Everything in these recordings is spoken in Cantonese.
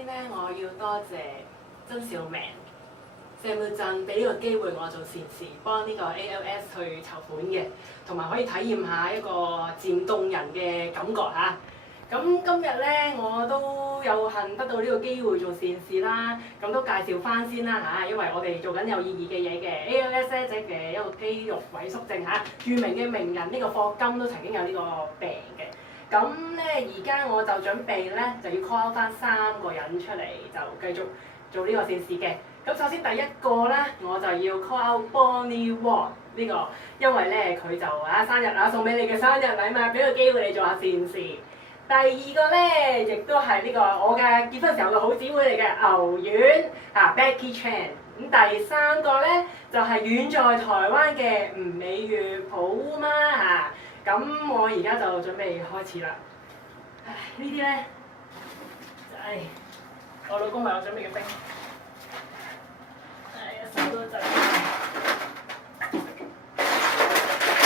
先咧，我要多謝曾兆明、Samuel 曾俾呢個機會我做善事，幫呢個 ALS 去籌款嘅，同埋可以體驗下一個漸凍人嘅感覺嚇。咁今日咧，我都有幸得到呢個機會做善事啦。咁都介紹翻先啦嚇，因為我哋做緊有意義嘅嘢嘅。ALS 咧，即係一個肌肉萎縮症嚇，著名嘅名人呢個霍金都曾經有呢個病嘅。咁咧，而家我就準備咧就要 call 翻3個人出嚟，就繼續做呢個善事嘅。咁首先第一個咧，我就要 call out Bonnie Wong 呢個，因為咧佢就生日啊，送俾你嘅生日禮物，俾個機會你做下善事。第二個咧，亦都係呢個我嘅結婚時候嘅好姊妹嚟嘅牛丸Becky Chan。咁第三個咧就係遠在台灣嘅吳美月普媽嚇。咁我而家就準備開始啦。唉，呢啲咧就係我老公為我準備嘅冰。唉，手都震。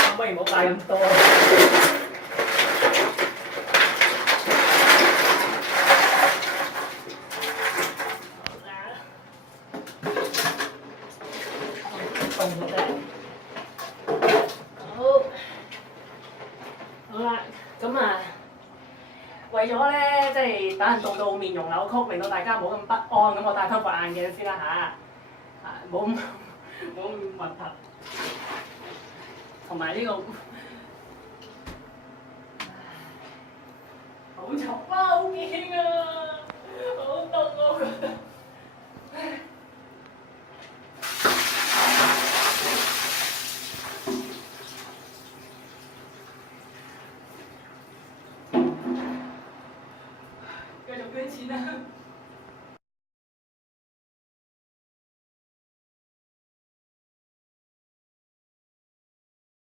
可唔可以唔好擺咁多？好啦，咁為咗咧，即係等人凍到面容扭曲，令到大家冇咁不安，咁我戴翻副眼鏡先啦嚇，冇咁核突，同埋呢個好重啊，好驚啊，好凍啊，我覺得。繼續捐錢啦〜